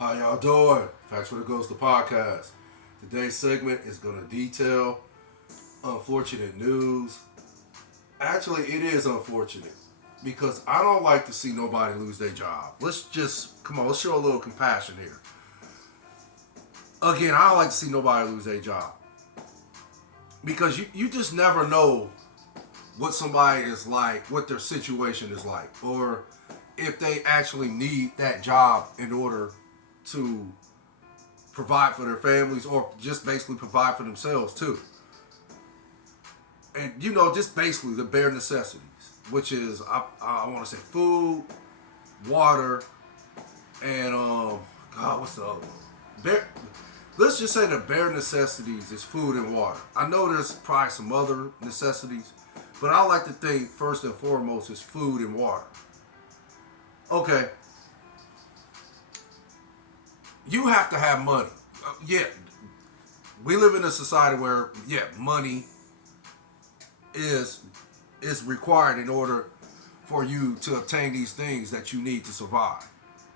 How y'all doing? Facts for the Ghost, the podcast. Today's segment is going to detail unfortunate news. Actually, it is unfortunate because I don't like to see nobody lose their job. Let's show a little compassion here. Again, I don't like to see nobody lose their job because you just never know what somebody is like, what their situation is like, or if they actually need that job in order to provide for their families or just basically provide for themselves too. And just basically the bare necessities, which is I want to say food, water, and what's the other one? Let's just say the bare necessities is food and water. I know there's probably some other necessities, but I like to think first and foremost is food and water. Okay. You have to have money. We live in a society where, money is required in order for you to obtain these things that you need to survive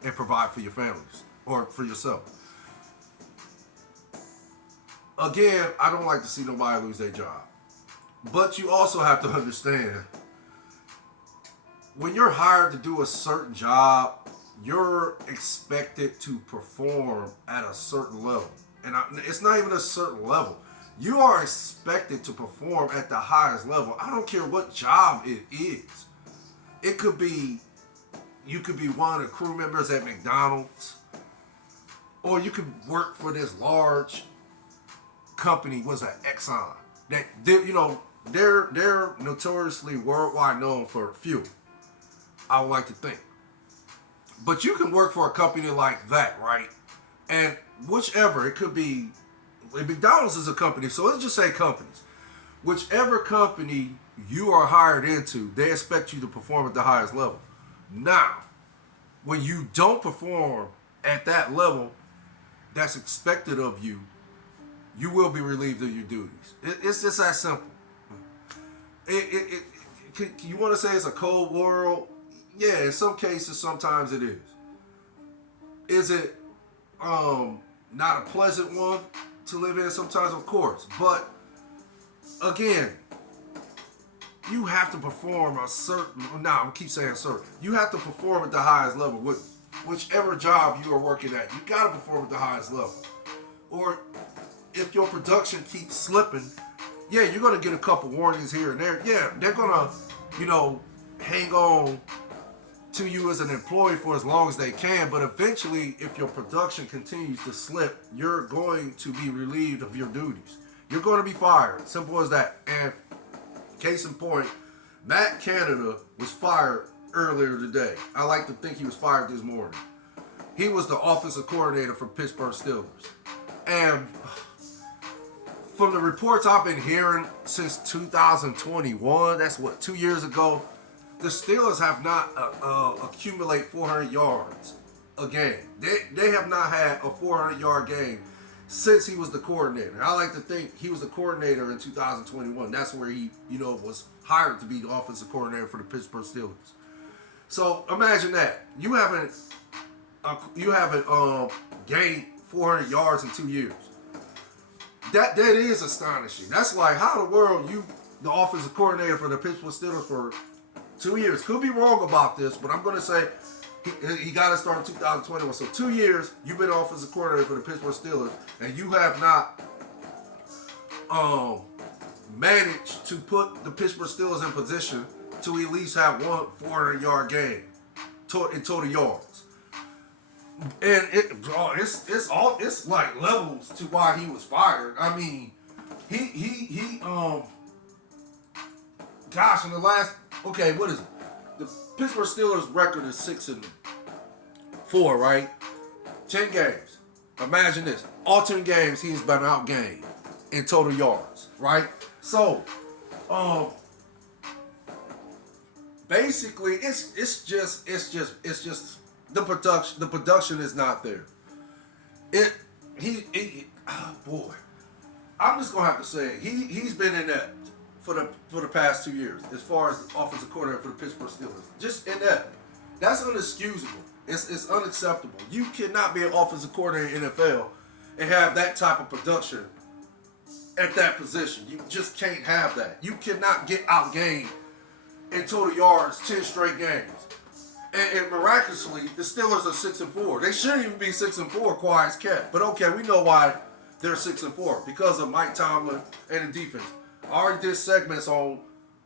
and provide for your families or for yourself. Again, I don't like to see nobody lose their job. But you also have to understand, when you're hired to do a certain job, you're expected to perform at a certain level. And it's not even a certain level. You are expected to perform at the highest level. I don't care what job it is. It could be, you could be one of the crew members at McDonald's, or you could work for this large company, was that Exxon? That they're notoriously worldwide known for fuel, I would like to think. But you can work for a company like that, right? And whichever, it could be, McDonald's is a company, so let's just say companies. Whichever company you are hired into, they expect you to perform at the highest level. Now, when you don't perform at that level that's expected of you, you will be relieved of your duties. It's just that simple. You want to say it's a cold world? Yeah, in some cases, sometimes it is. Is it not a pleasant one to live in? Sometimes, of course. But again, you have to perform a certain. I'm keep saying certain. You have to perform at the highest level with whichever job you are working at. You got to perform at the highest level. Or if your production keeps slipping, you're gonna get a couple warnings here and there. Yeah, they're gonna, hang on to you as an employee for as long as they can, but eventually, if your production continues to slip, you're going to be relieved of your duties. You're going to be fired. Simple as that. And case in point, Matt Canada was fired earlier today. I like to think he was fired this morning. He was the offensive coordinator for Pittsburgh Steelers. And from the reports I've been hearing since 2021, that's 2 years ago, the Steelers have not accumulated 400 yards a game. They have not had a 400-yard game since he was the coordinator. I like to think he was the coordinator in 2021. That's where he, was hired to be the offensive coordinator for the Pittsburgh Steelers. So imagine that you haven't gained 400 yards in 2 years. That is astonishing. That's like, how in the world the offensive coordinator for the Pittsburgh Steelers for 2 years. Could be wrong about this, but I'm going to say he got to start in 2021. So 2 years, you've been offensive coordinator for the Pittsburgh Steelers, and you have not managed to put the Pittsburgh Steelers in position to at least have one 400-yard game in total yards. And it's like levels to why he was fired. I mean, in the last, what is it? The Pittsburgh Steelers record is 6-4, right? 10 games. Imagine this. All 10 games he's been outgained in total yards, right? So, basically it's just the production is not there. I'm just gonna have to say he's been inept for the past 2 years as far as the offensive coordinator for the Pittsburgh Steelers. Just inept. That's inexcusable. It's unacceptable. You cannot be an offensive coordinator in the NFL and have that type of production at that position. You just can't have that. You cannot get outgained in total yards 10 straight games. And miraculously, the Steelers are 6-4. They shouldn't even be 6-4, quiet as kept. But okay, we know why they're 6-4 because of Mike Tomlin and the defense. I already did segments on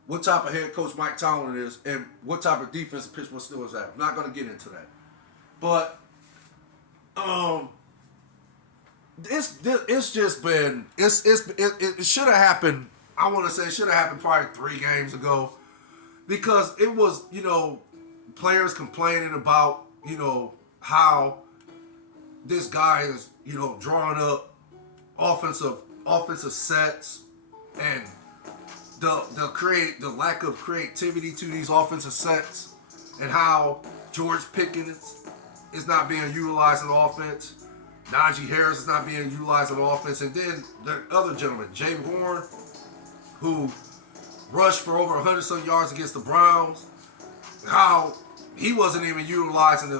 what type of head coach Mike Tomlin is and what type of defense the Pittsburgh Steelers have. I'm not going to get into that, but it's just been it should have happened. I want to say it should have happened probably 3 games ago because it was players complaining about how this guy is drawing up offensive sets and the lack of creativity to these offensive sets and how George Pickens is not being utilized in offense. Najee Harris is not being utilized in offense. And then the other gentleman, Jay Warren, who rushed for over 100-some yards against the Browns, how he wasn't even utilized in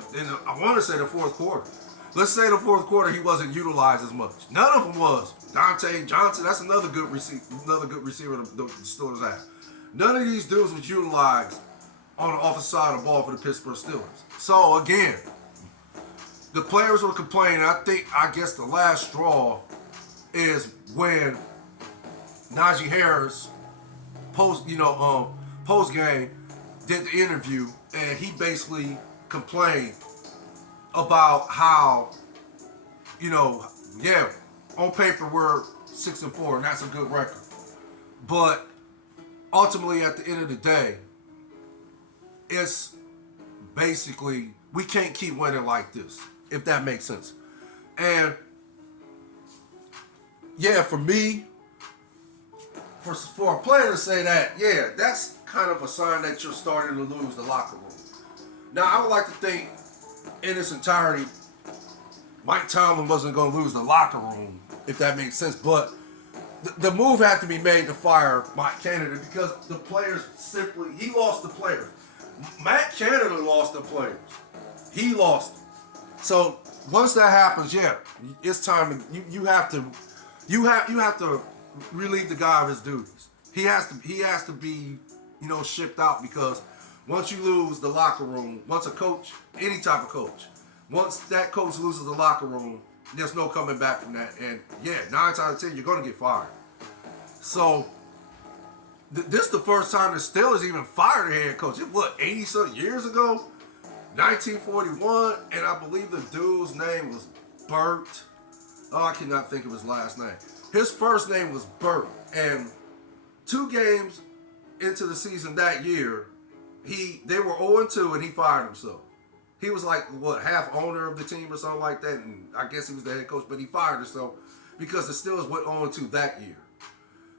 I want to say the fourth quarter. Let's say the fourth quarter he wasn't utilized as much. None of them was. Dante Johnson, that's another good receiver the Steelers have. None of these dudes was utilized on the offensive side of the ball for the Pittsburgh Steelers. So again, the players were complaining. I guess the last straw is when Najee Harris post game did the interview and he basically complained about how on paper we're 6-4 and that's a good record, but ultimately at the end of the day, it's basically we can't keep winning like this, if that makes sense. And for me, for a player to say that, that's kind of a sign that you're starting to lose the locker room. Now, I would like to think in its entirety, Mike Tomlin wasn't going to lose the locker room, if that makes sense. But the move had to be made to fire Mike Canada because the players he lost the players. Matt Canada lost the players. He lost them. So once that happens, it's time to you have to relieve the guy of his duties. He has to be shipped out because once you lose the locker room, once a coach, any type of coach, once that coach loses the locker room, there's no coming back from that. And 9 times out of 10, you're going to get fired. So this is the first time the Steelers even fired a head coach. It 80-some years ago? 1941, and I believe the dude's name was Bert. Oh, I cannot think of his last name. His first name was Bert, and 2 games into the season that year, they were 0-2, and he fired himself. He was like, half owner of the team or something like that, and I guess he was the head coach, but he fired himself because the Steelers went 0-2 that year.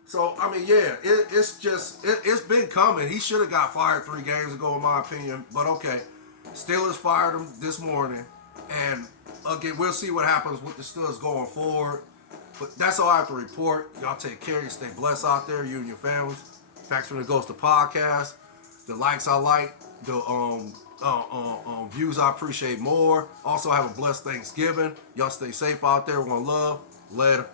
So, I mean, it's been coming. He should have got fired 3 games ago, in my opinion, but okay. Steelers fired him this morning, and again, we'll see what happens with the Steelers going forward. But that's all I have to report. Y'all take care. You stay blessed out there, you and your families. Facts from the Ghost to podcast. The likes I like. The views I appreciate more. Also, have a blessed Thanksgiving. Y'all stay safe out there. One love. Later.